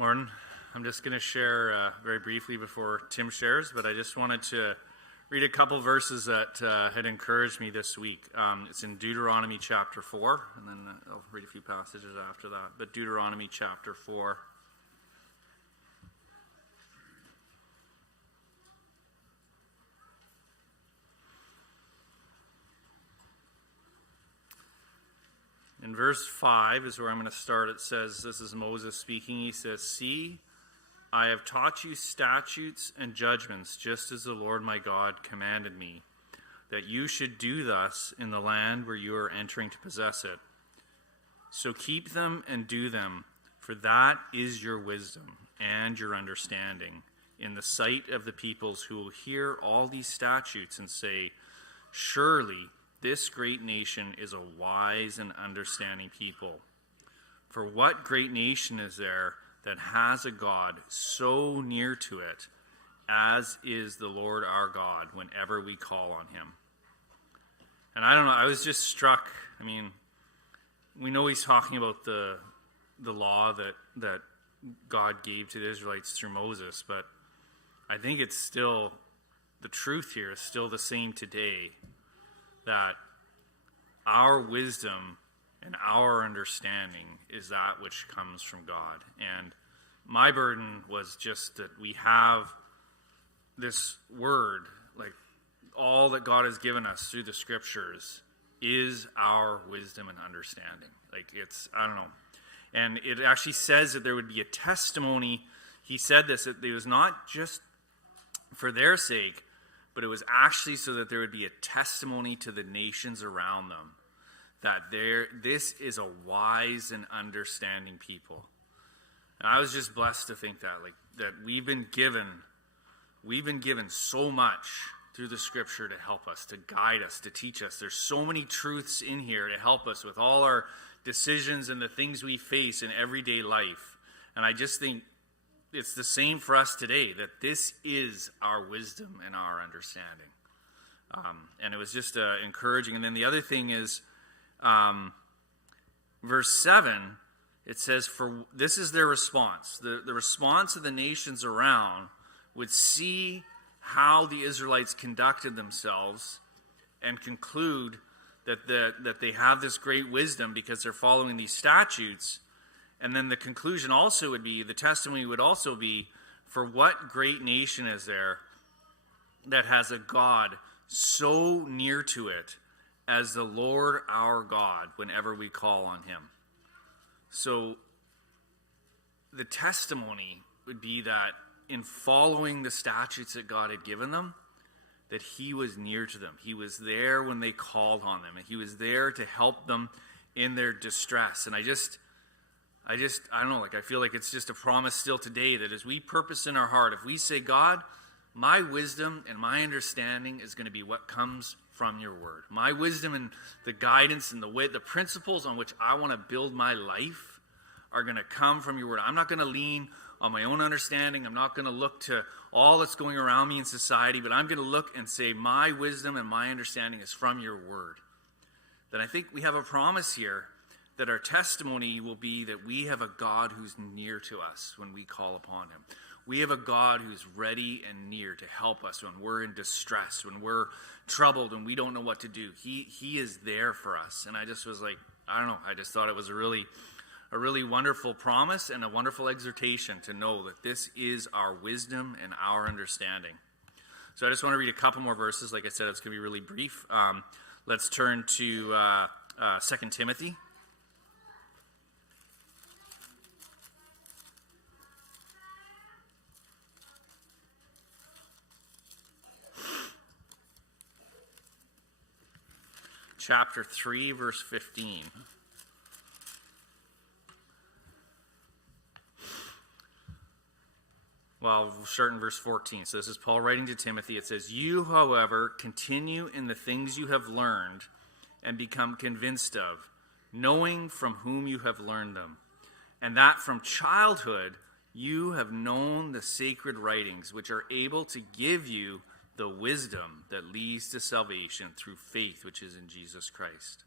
Morning. I'm just going to share very briefly before Tim shares, but I just wanted to read a couple verses that had encouraged me this week. It's in Deuteronomy chapter 4, and then I'll read a few passages after that. But Deuteronomy chapter 4. In verse 5 is where I'm going to start. It says, this is Moses speaking. He says, "See, I have taught you statutes and judgments, just as the Lord my God commanded me, that you should do thus in the land where you are entering to possess it. So keep them and do them, for that is your wisdom and your understanding in the sight of the peoples who will hear all these statutes and say, 'Surely this great nation is a wise and understanding people.' For what great nation is there that has a God so near to it as is the Lord our God whenever we call on him?" And I don't know, I was just struck. I mean, we know he's talking about the law that God gave to the Israelites through Moses, but I think it's still, the truth here is still the same today, that our wisdom and our understanding is that which comes from God. And my burden was just that we have this word, like all that God has given us through the scriptures is our wisdom and understanding. Like it's, I don't know. And it actually says that there would be a testimony. He said this, that it was not just for their sake, but it was actually so that there would be a testimony to the nations around them, that this is a wise and understanding people. And I was just blessed to think that, like, that we've been given so much through the scripture to help us, to guide us, to teach us. There's so many truths in here to help us with all our decisions and the things we face in everyday life. And I just think it's the same for us today, that this is our wisdom and our understanding. And it was just encouraging. And then the other thing is, verse 7, it says, "For this is their response." The response of the nations around would see how the Israelites conducted themselves and conclude that they have this great wisdom because they're following these statutes. And then the conclusion also would be, the testimony would also be, for what great nation is there that has a God so near to it as the Lord our God whenever we call on him? So the testimony would be that in following the statutes that God had given them, that he was near to them. He was there when they called on them, and he was there to help them in their distress. And I don't know, like I feel like it's just a promise still today that as we purpose in our heart, if we say, "God, my wisdom and my understanding is going to be what comes from your word. My wisdom and the guidance and the principles on which I want to build my life are going to come from your word. I'm not going to lean on my own understanding. I'm not going to look to all that's going around me in society, but I'm going to look and say, my wisdom and my understanding is from your word." Then I think we have a promise here that our testimony will be that we have a God who's near to us when we call upon him. We have a God who's ready and near to help us when we're in distress, when we're troubled and we don't know what to do. He is there for us. And I just was like, I don't know, I just thought it was a really wonderful promise and a wonderful exhortation to know that this is our wisdom and our understanding. So I just want to read a couple more verses. Like I said, it's going to be really brief. Let's turn to 2 Timothy. Chapter 3, verse 15. Well, we'll start in verse 14. So this is Paul writing to Timothy. It says, "You, however, continue in the things you have learned and become convinced of, knowing from whom you have learned them, and that from childhood you have known the sacred writings, which are able to give you the wisdom that leads to salvation through faith which is in Jesus Christ."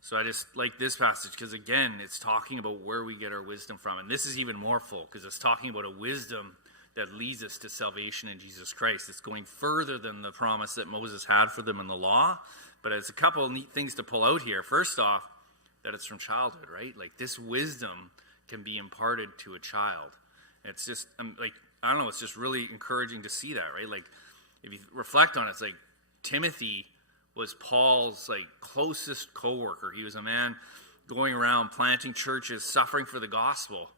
So I just like this passage because, again, it's talking about where we get our wisdom from. And this is even more full because it's talking about a wisdom that leads us to salvation in Jesus Christ. It's going further than the promise that Moses had for them in the law. But it's a couple of neat things to pull out here. First off, that it's from childhood, right? Like this wisdom can be imparted to a child. It's just I don't know, it's just really encouraging to see that, right? Like if you reflect on it, it's like Timothy was Paul's closest co-worker. He was a man going around planting churches, suffering for the gospel.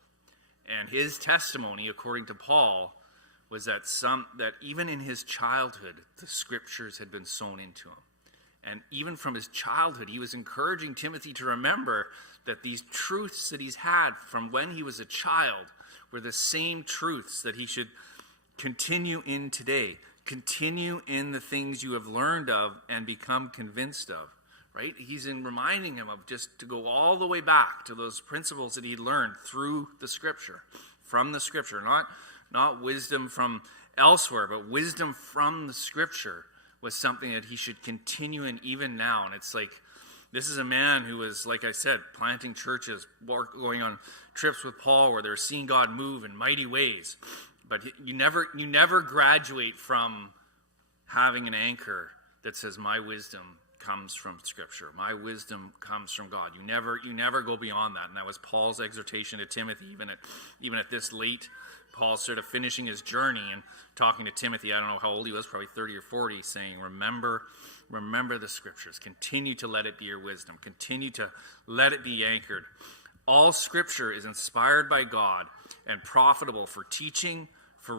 And his testimony, according to Paul, was that even in his childhood, the scriptures had been sown into him. And even from his childhood, he was encouraging Timothy to remember that these truths that he's had from when he was a child were the same truths that he should continue in today. Continue in the things you have learned of and become convinced of, right? He's reminding him of just to go all the way back to those principles that he'd learned through the Scripture, from the Scripture, not wisdom from elsewhere, but wisdom from the Scripture was something that he should continue in even now. And it's like, this is a man who was, like I said, planting churches, going on trips with Paul where they're seeing God move in mighty ways. But you never graduate from having an anchor that says, my wisdom comes from Scripture. My wisdom comes from God. You never go beyond that. And that was Paul's exhortation to Timothy, even at this late, Paul's sort of finishing his journey and talking to Timothy. I don't know how old he was, probably 30 or 40, saying, remember the Scriptures. Continue to let it be your wisdom. Continue to let it be anchored. All Scripture is inspired by God and profitable for teaching, for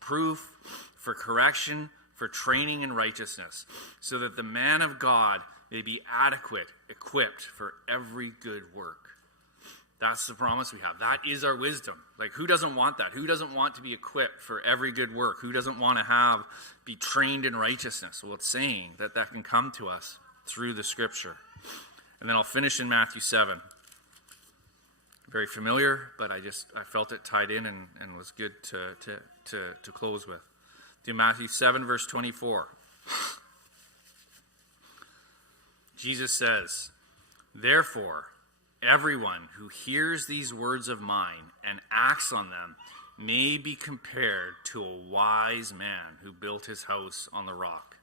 reproof, for correction, for training in righteousness, so that the man of God may be adequate, equipped for every good work. That's the promise we have. That is our wisdom. Like, who doesn't want that? Who doesn't want to be equipped for every good work? Who doesn't want to be trained in righteousness? Well, it's saying that can come to us through the Scripture. And then I'll finish in Matthew 7. Very familiar, but I felt it tied in and was good to close with. To Matthew 7, verse 24. Jesus says, therefore, everyone who hears these words of mine and acts on them may be compared to a wise man who built his house on the rock.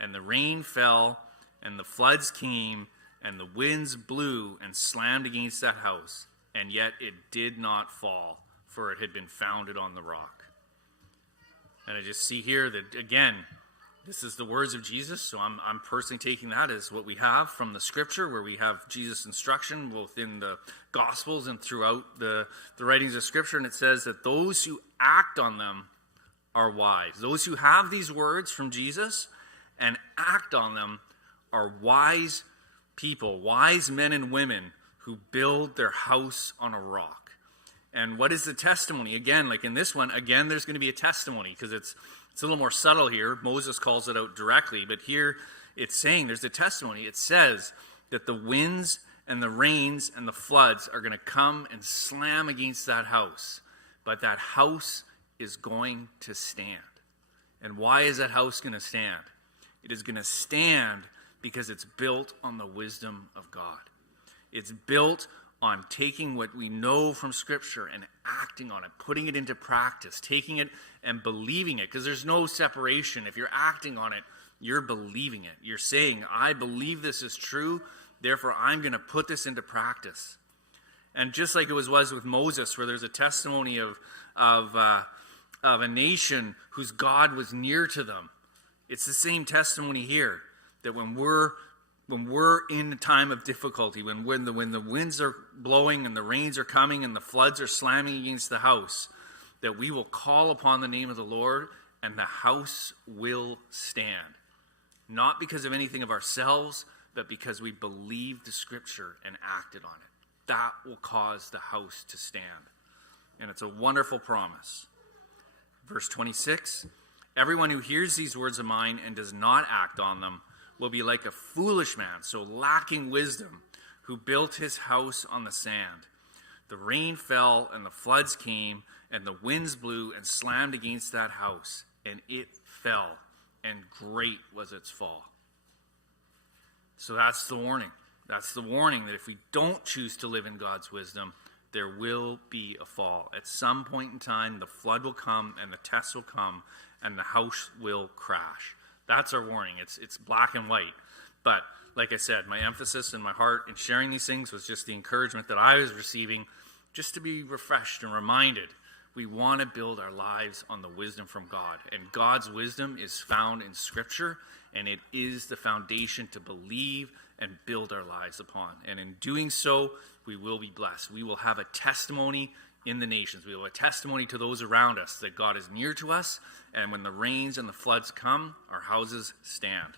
And the rain fell, and the floods came, and the winds blew and slammed against that house, and yet it did not fall, for it had been founded on the rock. And I just see here that, again, this is the words of Jesus, so I'm personally taking that as what we have from the Scripture, where we have Jesus' instruction both in the Gospels and throughout the writings of Scripture. And it says that those who act on them are wise. Those who have these words from Jesus and act on them are wise people, wise men and women who build their house on a rock. And what is the testimony? Again, like in this one, there's going to be a testimony because it's a little more subtle here. Moses calls it out directly, but here it's saying there's a testimony. It says that the winds and the rains and the floods are going to come and slam against that house, but that house is going to stand. And why is that house going to stand? It is going to stand because it's built on the wisdom of God. It's built on taking what we know from Scripture and acting on it, putting it into practice, taking it and believing it, because there's no separation. If you're acting on it, you're believing it. You're saying, I believe this is true, therefore I'm going to put this into practice. And just like it was with Moses, where there's a testimony of a nation whose God was near to them, it's the same testimony here, that when we're in a time of difficulty, when the winds are blowing and the rains are coming and the floods are slamming against the house, that we will call upon the name of the Lord and the house will stand. Not because of anything of ourselves, but because we believed the Scripture and acted on it. That will cause the house to stand. And it's a wonderful promise. Verse 26, everyone who hears these words of mine and does not act on them will be like a foolish man, so lacking wisdom, who built his house on the sand. The rain fell, and the floods came, and the winds blew and slammed against that house, and it fell, and great was its fall. So that's the warning. That's the warning, that if we don't choose to live in God's wisdom, there will be a fall. At some point in time, the flood will come and the test will come and the house will crash. That's our warning. It's black and white. But like I said, my emphasis in my heart in sharing these things was just the encouragement that I was receiving, just to be refreshed and reminded. We want to build our lives on the wisdom from God. And God's wisdom is found in Scripture, and it is the foundation to believe and build our lives upon. And in doing so, we will be blessed. We will have a testimony in the nations. We will have a testimony to those around us that God is near to us, and when the rains and the floods come, our houses stand.